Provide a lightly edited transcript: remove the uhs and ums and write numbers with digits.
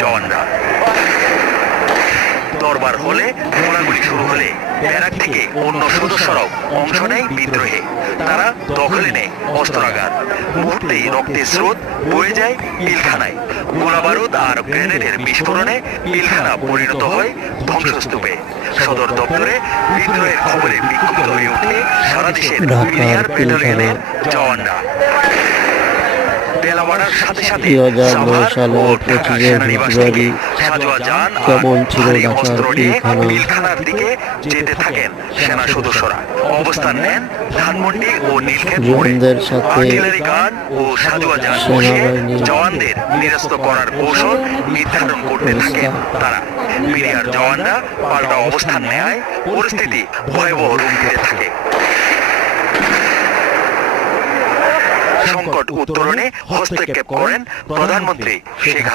জওয়ানরা। দরবার হলে গোলাগুলি শুরু হলে ব্যারাক থেকে অন্য সদস্যরাও অংশ নেয় বিদ্রোহে। তারা দখলে নেয় অস্ত্রাগার। মুহূর্তেই রক্তের স্রোত বয়ে যায় পিলখানায়। গোলাবারুদ আর গ্রেনেডের বিস্ফোরণে পিলখানা পরিণত হয় ধ্বংসস্তূপে। সদর দপ্তরে বিদ্রোহের খবরে বিক্ষুব্ধ হয়ে ওঠে সারা দেশের বিডিআর ব্যাটালিয়নের জওয়ানরা। বেলা বাড়ার সাথে সাথে 2009 সালের 25 ফেব্রুয়ারি কেমন ছিল ঢাকার পিলখানা? পিলখানার দিকে যেতে থাকেন সেনা সদস্যরা। অবস্থান নেন ধানমন্ডি ও নীলক্ষেত মোড়ে। জওয়ানদের সাথে আর্টিলারি গান ও সাজোয়া যান বসিয়ে সেনাবাহিনী জওয়ানদের নিরস্ত করার কৌশল নির্ধারণ করতে থাকেন তারা। বিডিআর জওয়ানরা পাল্টা অবস্থান নেয়, পরিস্থিতি ভয়াবহ রূপ নিতে থাকে। সংকট উত্তরণে হস্তক্ষেপ করেন প্রধানমন্ত্রী শেখ হাসিনা।